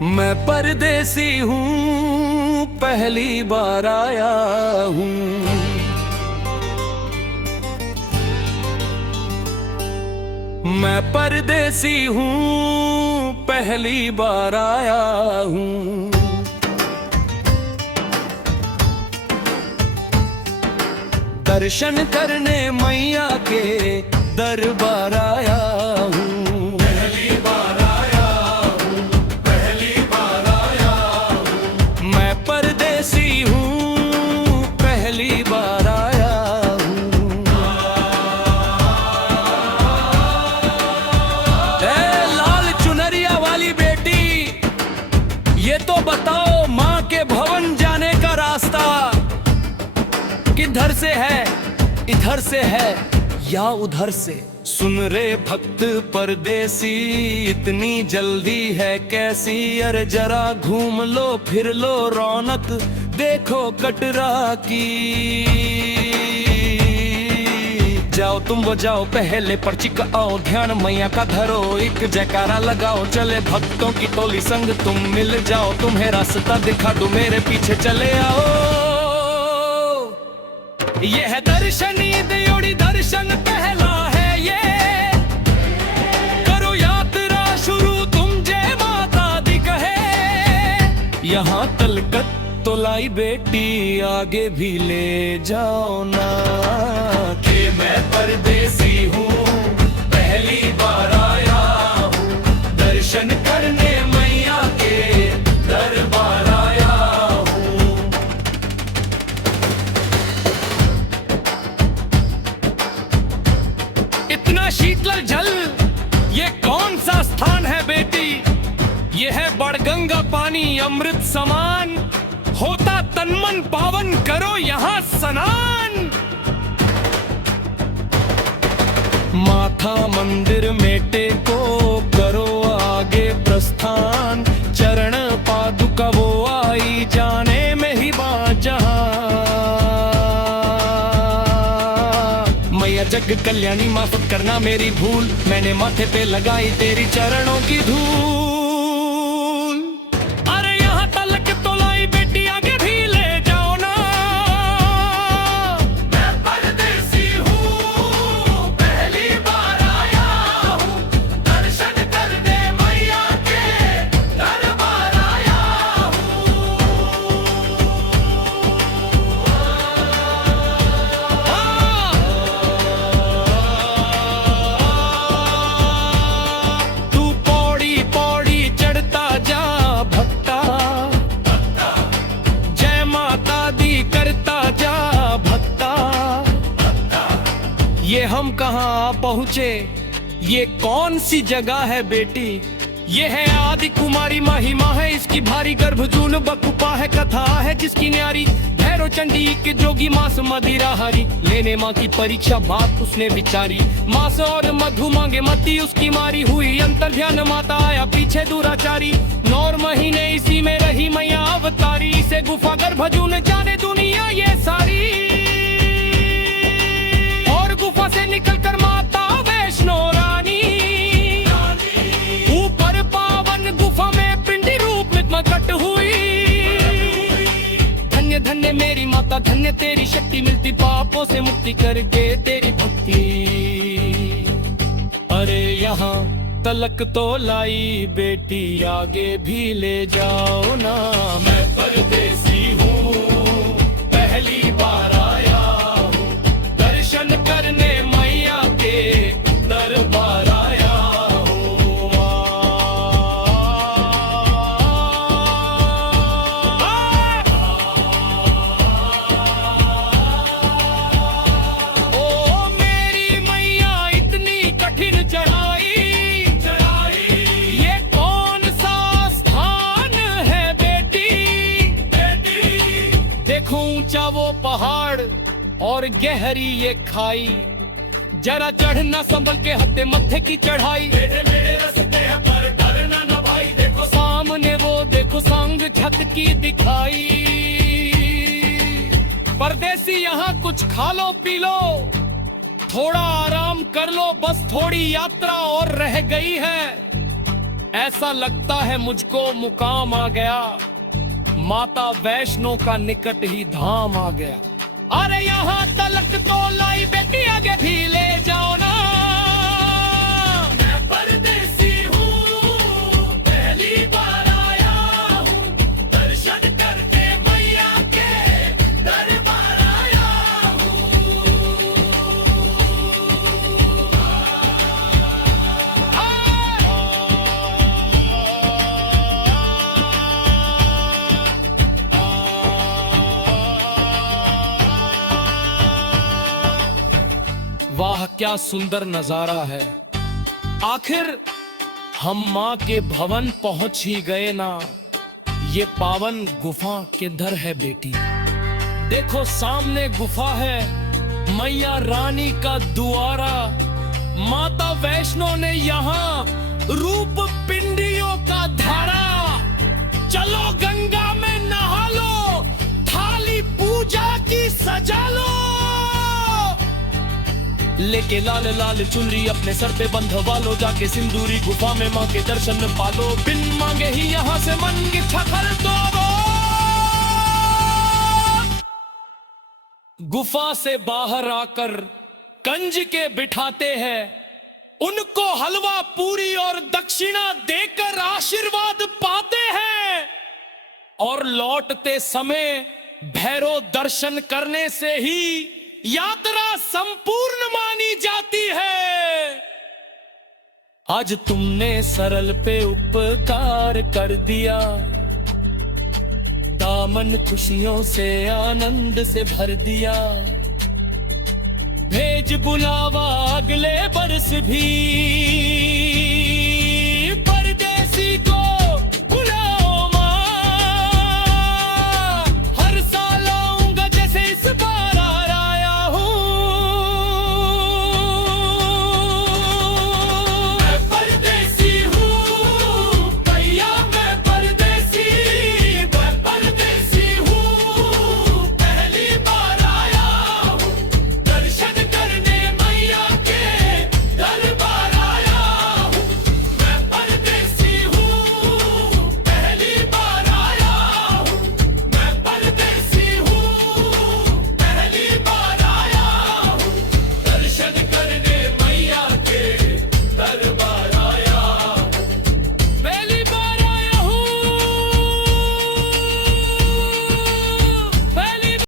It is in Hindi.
मैं परदेसी हूँ, पहली बार आया हूँ। मैं परदेसी हूँ, पहली बार आया हूँ। दर्शन करने मैया के दरबार आया हूँ। पहली बार आया हूँ, पहली बार आया हूँ। मैं परदेसी हूँ, पहली बार आया हूँ। ए लाल चुनरिया वाली बेटी, ये तो बताओ माँ के भवन जाने का रास्ता किधर से है, इधर से है या उधर से? सुन रे भक्त परदेसी, इतनी जल्दी है कैसी? अरे जरा घूम लो फिर लो, रौनक देखो कटरा की। जाओ तुम वो जाओ, पहले पर्ची का आओ, ध्यान मैया का धरो, एक जयकारा लगाओ, चले भक्तों की टोली संग तुम मिल जाओ। तुम्हें रास्ता दिखा दूं, मेरे पीछे चले आओ। ये है दर्शनी दयोड़ी दर्शन पहला है ये, करो यात्रा शुरू तुम जय माता दी कहे। यहाँ तलकत तो लाई बेटी, आगे भी ले जाओ ना। कि मैं परदेसी हूँ, पहली बार आया हूँ। दर्शन करने मैया के दरबार आया हूँ। इतना शीतल जल, ये कौन सा स्थान है बेटी? ये है बड़गंगा पानी अमृत समान, होता तन मन पावन, करो यहाँ स्नान। माथा मंदिर में टेको, करो आगे प्रस्थान, चरण पादुका वो आई जाने में ही बाजहां। मैया जग कल्याणी माफ करना मेरी भूल, मैंने माथे पे लगाई तेरी चरणों की धूल। अरे यहाँ तलक तो लाई बेटी, आगे भी ले जाओ ना। मैं परदेसी हूँ, पहली बार आया हूँ। दर्शन करने मैया के दरबार आया हूँ। तू पौड़ी पौड़ी चढ़ता जा भक्ता, जय माता दी करता जा भक्ता। ये हम कहाँ पहुँचे, ये कौन सी जगह है बेटी? ये है आदि कुमारी महिमा है इसकी भारी, गर्भजून बकुपा है कथा है जिसकी न्यारी। भैरव चंडी के जोगी मास मदिराहारी, लेने माँ की परीक्षा बात उसने विचारी। मास और मधु मांगे मती उसकी मारी, हुई अंतर ध्यान माता आया पीछे दुराचारी। 9 महीने इसी में रही मैया अवतारी, इसे गुफा गर्भजून जाने दुनिया ये सारी। और गुफा से निकलकर माता वैष्णो रानी, ऊपर पावन गुफा में पिंडी रूप में प्रकट हुई। धन्य धन्य मेरी माता, धन्य तेरी शक्ति, मिलती पापों से मुक्ति करके तेरी भक्ति। अरे यहाँ तलक तो लाई बेटी, आगे भी ले जाओ ना। मैं परदेसी हूँ, पहली बार आया हूँ। दर्शन करने मैया के दरबार आया हूँ। ओ मेरी मैया इतनी कठिन चढ़ाई, ये कौन सा स्थान है बेटी? देखो ऊंचा वो पहाड़ और गहरी ये खाई, जरा चढ़ना संभल के हत्ते मत्थे की चढ़ाई। मेरे रास्ते हैं पर डरना न भाई, देखो सामने वो देखो संग छत की दिखाई। परदेसी यहाँ कुछ खा लो पी लो, थोड़ा आराम कर लो, बस थोड़ी यात्रा और रह गई है। ऐसा लगता है मुझको मुकाम आ गया, माता वैष्णो का निकट ही धाम आ गया। अरे यहाँ तलक तो लाई बेटी, आगे भी ले जाओ ना। मैं परदेसी हूँ, पहली बार आया हूँ, दर्शन करने मैया के दरबार आया वाह क्या सुंदर नजारा है। आखिर हम माँ के भवन पहुंच ही गए ना। ये पावन गुफा किधर है बेटी? देखो सामने गुफा है, मैया रानी का दुआरा। माता वैष्णो ने यहाँ रूप पिंडियों का धारा। चलो गंगा में नहा लो, थाली पूजा की सजा लो। लेके लाल लाल चुनरी अपने सर पे बंधवा लो, जाके सिंदूरी गुफा में माँ के दर्शन पालो। बिन मांगे ही यहाँ से मन की ठकर दो। गुफा से बाहर आकर कंज के बिठाते हैं, उनको हलवा पूरी और दक्षिणा देकर आशीर्वाद पाते हैं। और लौटते समय भैरव दर्शन करने से ही यात्रा संपूर्ण मानी जाती है। आज तुमने सरल पे उपकार कर दिया, दामन खुशियों से आनंद से भर दिया। भेज बुलावा अगले बरस भी,